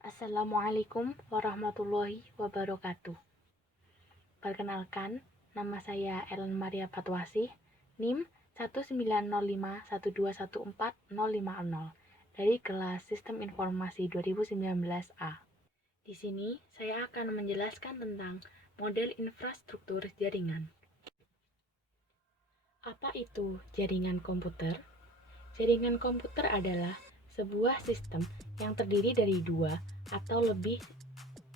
Assalamualaikum warahmatullahi wabarakatuh. Perkenalkan, nama saya Ellen Maria Fatwasih, NIM 19051214050 dari kelas Sistem Informasi 2019A. Di sini saya akan menjelaskan tentang model infrastruktur jaringan. Apa itu jaringan komputer? Jaringan komputer adalah sebuah sistem yang terdiri dari dua atau lebih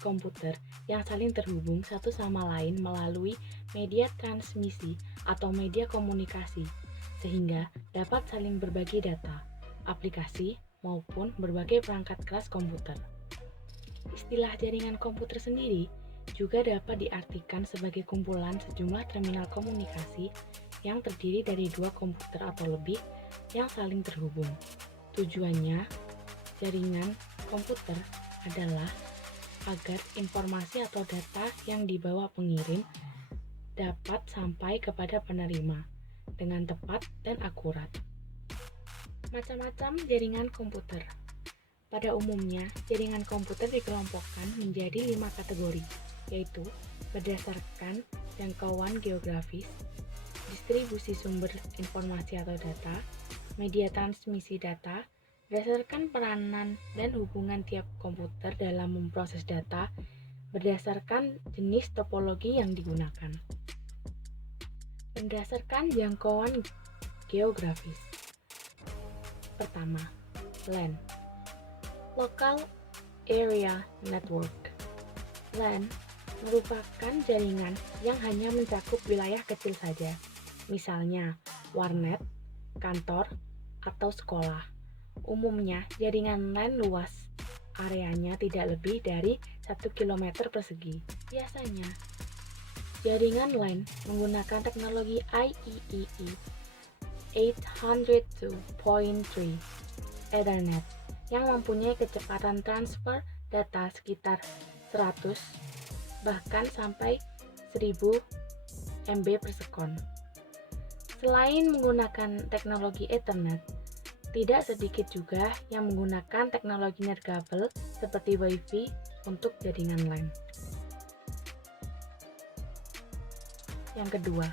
komputer yang saling terhubung satu sama lain melalui media transmisi atau media komunikasi, sehingga dapat saling berbagi data, aplikasi, maupun berbagai perangkat keras komputer. Istilah jaringan komputer sendiri juga dapat diartikan sebagai kumpulan sejumlah terminal komunikasi yang terdiri dari dua komputer atau lebih yang saling terhubung. Tujuannya, jaringan komputer adalah agar informasi atau data yang dibawa pengirim dapat sampai kepada penerima dengan tepat dan akurat. Macam-macam jaringan komputer. Pada umumnya, jaringan komputer dikelompokkan menjadi 5 kategori, yaitu berdasarkan jangkauan geografis, distribusi sumber informasi atau data, media transmisi data, berdasarkan peranan dan hubungan tiap komputer dalam memproses data, berdasarkan jenis topologi yang digunakan. Berdasarkan jangkauan geografis. Pertama, LAN, Local Area Network. LAN merupakan jaringan yang hanya mencakup wilayah kecil saja, misalnya warnet, kantor, atau sekolah. Umumnya, jaringan LAN luas areanya tidak lebih dari 1 km persegi. Biasanya, jaringan LAN menggunakan teknologi IEEE 802.3 Ethernet yang mempunyai kecepatan transfer data sekitar 100 bahkan sampai 1000 MB per sekon. Selain menggunakan teknologi Ethernet, tidak sedikit juga yang menggunakan teknologi nirkabel seperti Wi-Fi untuk jaringan LAN. Yang kedua,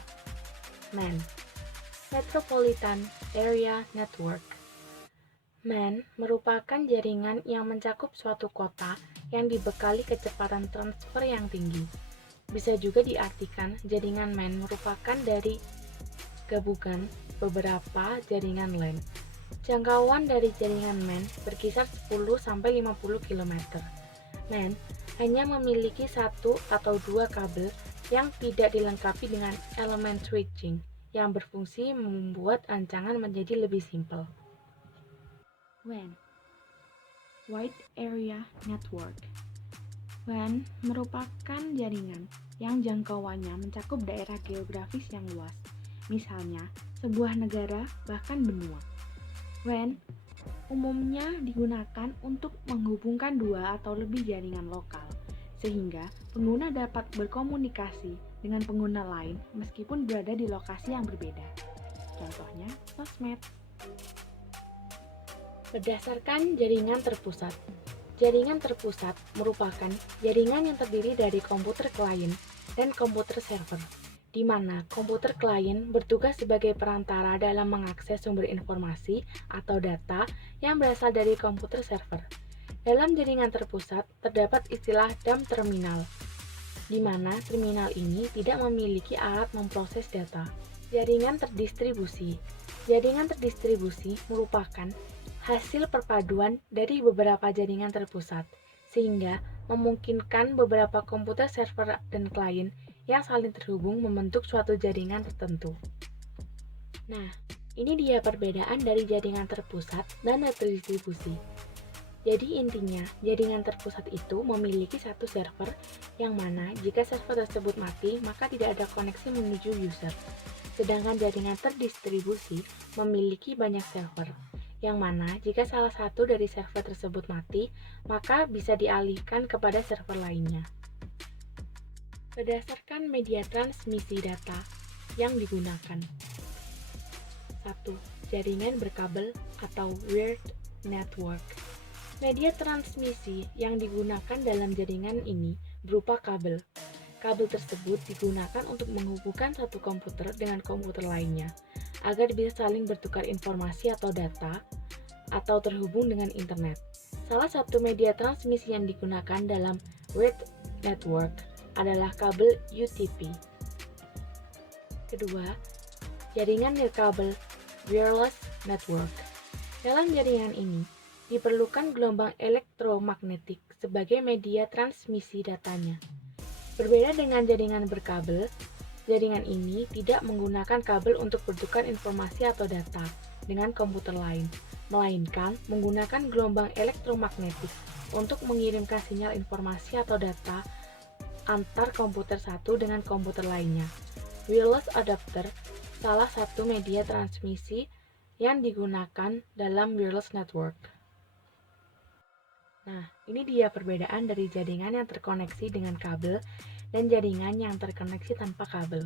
MAN, Metropolitan Area Network. MAN merupakan jaringan yang mencakup suatu kota yang dibekali kecepatan transfer yang tinggi. Bisa juga diartikan jaringan MAN merupakan dari gabungan beberapa jaringan LAN. Jangkauan dari jaringan MAN berkisar 10-50 km. MAN hanya memiliki satu atau dua kabel yang tidak dilengkapi dengan elemen switching yang berfungsi membuat rancangan menjadi lebih simpel. WAN, Wide Area Network. WAN merupakan jaringan yang jangkauannya mencakup daerah geografis yang luas, misalnya sebuah negara bahkan benua. WAN umumnya digunakan untuk menghubungkan dua atau lebih jaringan lokal, sehingga pengguna dapat berkomunikasi dengan pengguna lain meskipun berada di lokasi yang berbeda. Contohnya, sosmed. Berdasarkan jaringan terpusat. Jaringan terpusat merupakan jaringan yang terdiri dari komputer klien dan komputer server, di mana komputer klien bertugas sebagai perantara dalam mengakses sumber informasi atau data yang berasal dari komputer server. Dalam jaringan terpusat, terdapat istilah dumb terminal, di mana terminal ini tidak memiliki alat memproses data. Jaringan terdistribusi. Jaringan terdistribusi merupakan hasil perpaduan dari beberapa jaringan terpusat, sehingga memungkinkan beberapa komputer server dan klien yang saling terhubung membentuk suatu jaringan tertentu. Nah, ini dia perbedaan dari jaringan terpusat dan terdistribusi. Jadi intinya, jaringan terpusat itu memiliki satu server yang mana jika server tersebut mati, maka tidak ada koneksi menuju user. Sedangkan jaringan terdistribusi memiliki banyak server, yang mana jika salah satu dari server tersebut mati, maka bisa dialihkan kepada server lainnya. Berdasarkan media transmisi data yang digunakan. 1. Jaringan berkabel atau wired network. Media transmisi yang digunakan dalam jaringan ini berupa kabel. Kabel tersebut digunakan untuk menghubungkan satu komputer dengan komputer lainnya, agar bisa saling bertukar informasi atau data, atau terhubung dengan internet. Salah satu media transmisi yang digunakan dalam Wired Network adalah kabel UTP. Kedua, jaringan nirkabel Wireless Network. Dalam jaringan ini, diperlukan gelombang elektromagnetik sebagai media transmisi datanya. Berbeda dengan jaringan berkabel, jaringan ini tidak menggunakan kabel untuk bertukar informasi atau data dengan komputer lain, melainkan menggunakan gelombang elektromagnetik untuk mengirimkan sinyal informasi atau data antar komputer satu dengan komputer lainnya. Wireless adapter salah satu media transmisi yang digunakan dalam wireless network. Nah, ini dia perbedaan dari jaringan yang terkoneksi dengan kabel dan jaringan yang terkoneksi tanpa kabel.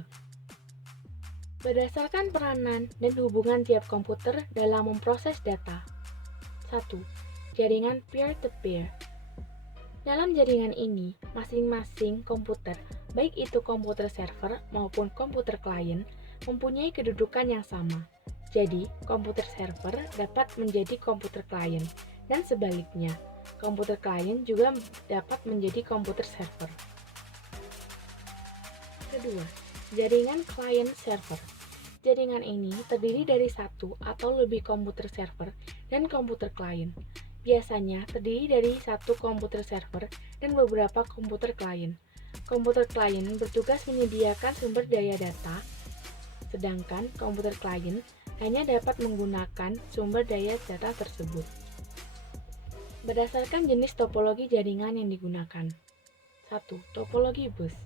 Berdasarkan peranan dan hubungan tiap komputer dalam memproses data. 1. Jaringan peer-to-peer. Dalam jaringan ini, masing-masing komputer, baik itu komputer server maupun komputer klien, mempunyai kedudukan yang sama. Jadi, komputer server dapat menjadi komputer klien, dan sebaliknya, komputer klien juga dapat menjadi komputer server. Kedua, jaringan client server. Jaringan ini terdiri dari satu atau lebih komputer server dan komputer klien. Biasanya terdiri dari satu komputer server dan beberapa komputer klien. Komputer klien bertugas menyediakan sumber daya data, sedangkan komputer klien hanya dapat menggunakan sumber daya data tersebut. Berdasarkan jenis topologi jaringan yang digunakan. 1. Topologi bus.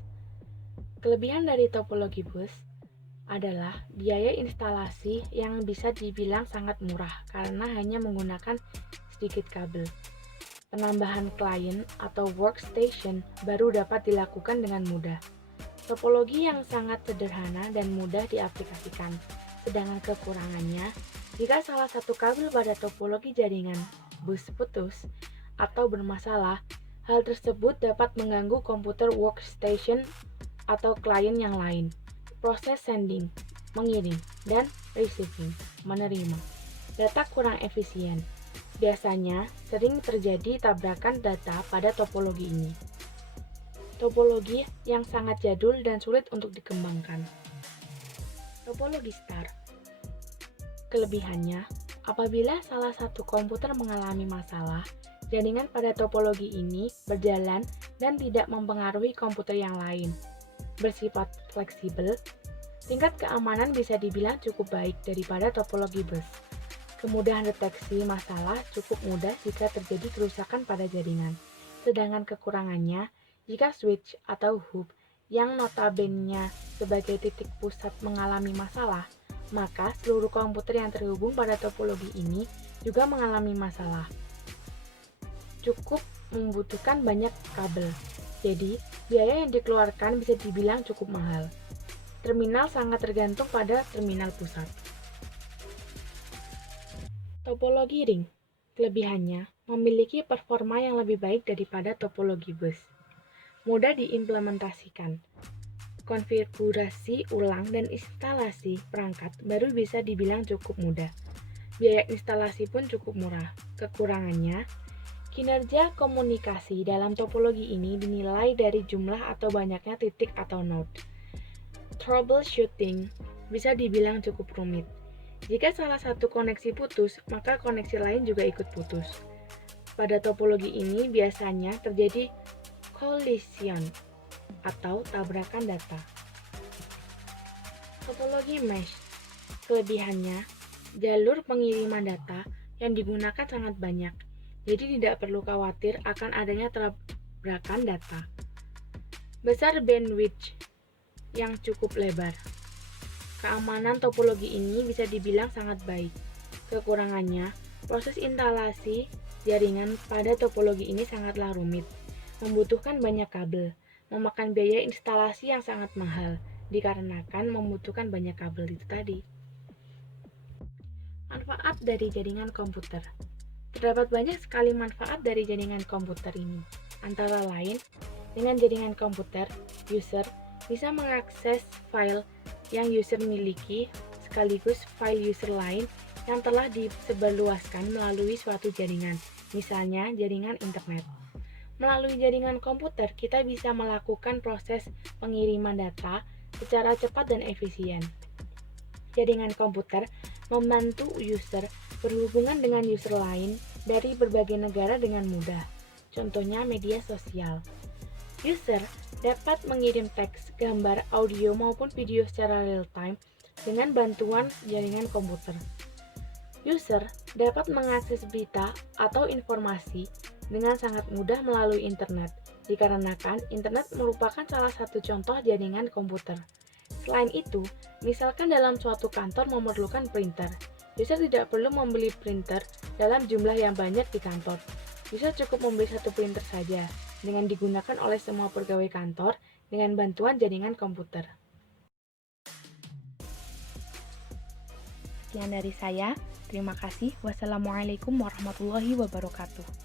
Kelebihan dari topologi bus adalah biaya instalasi yang bisa dibilang sangat murah karena hanya menggunakan sedikit kabel. Penambahan klien atau workstation baru dapat dilakukan dengan mudah. Topologi yang sangat sederhana dan mudah diaplikasikan. Sedangkan kekurangannya, jika salah satu kabel pada topologi jaringan bus putus atau bermasalah, hal tersebut dapat mengganggu komputer workstation atau klien yang lain. Proses sending, mengirim, dan receiving, menerima. Data kurang efisien. Biasanya sering terjadi tabrakan data pada topologi ini. Topologi yang sangat jadul dan sulit untuk dikembangkan. Topologi star. Kelebihannya, apabila salah satu komputer mengalami masalah, jaringan pada topologi ini berjalan dan tidak mempengaruhi komputer yang lain. Bersifat fleksibel, tingkat keamanan bisa dibilang cukup baik daripada topologi bus. Kemudahan deteksi masalah cukup mudah jika terjadi kerusakan pada jaringan. Sedangkan kekurangannya, jika switch atau hub yang notabene sebagai titik pusat mengalami masalah, maka seluruh komputer yang terhubung pada topologi ini juga mengalami masalah. Cukup membutuhkan banyak kabel, jadi biaya yang dikeluarkan bisa dibilang cukup mahal. Terminal sangat tergantung pada terminal pusat. Topologi ring. Kelebihannya, memiliki performa yang lebih baik daripada topologi bus. Mudah diimplementasikan. Konfigurasi ulang dan instalasi perangkat baru bisa dibilang cukup mudah. Biaya instalasi pun cukup murah. Kekurangannya, kinerja komunikasi dalam topologi ini dinilai dari jumlah atau banyaknya titik atau node. Troubleshooting bisa dibilang cukup rumit. Jika salah satu koneksi putus, maka koneksi lain juga ikut putus. Pada topologi ini biasanya terjadi collision atau tabrakan data. Topologi mesh. Kelebihannya, jalur pengiriman data yang digunakan sangat banyak, jadi tidak perlu khawatir akan adanya tabrakan data. Besar bandwidth yang cukup lebar. Keamanan topologi ini bisa dibilang sangat baik. Kekurangannya, proses instalasi jaringan pada topologi ini sangatlah rumit, membutuhkan banyak kabel, memakan biaya instalasi yang sangat mahal, dikarenakan membutuhkan banyak kabel itu tadi. Manfaat dari jaringan komputer. Terdapat banyak sekali manfaat dari jaringan komputer ini. Antara lain, dengan jaringan komputer, user bisa mengakses file yang user miliki sekaligus file user lain yang telah disebarluaskan melalui suatu jaringan, misalnya jaringan internet. Melalui jaringan komputer, kita bisa melakukan proses pengiriman data secara cepat dan efisien. Jaringan komputer membantu user berhubungan dengan user lain dari berbagai negara dengan mudah. Contohnya media sosial. User dapat mengirim teks, gambar, audio maupun video secara real time dengan bantuan jaringan komputer. User dapat mengakses berita atau informasi dengan sangat mudah melalui internet, dikarenakan internet merupakan salah satu contoh jaringan komputer. Selain itu, misalkan dalam suatu kantor memerlukan printer, user tidak perlu membeli printer dalam jumlah yang banyak di kantor. User cukup membeli satu printer saja, dengan digunakan oleh semua pegawai kantor dengan bantuan jaringan komputer. Sekian dari saya. Terima kasih. Wassalamualaikum warahmatullahi wabarakatuh.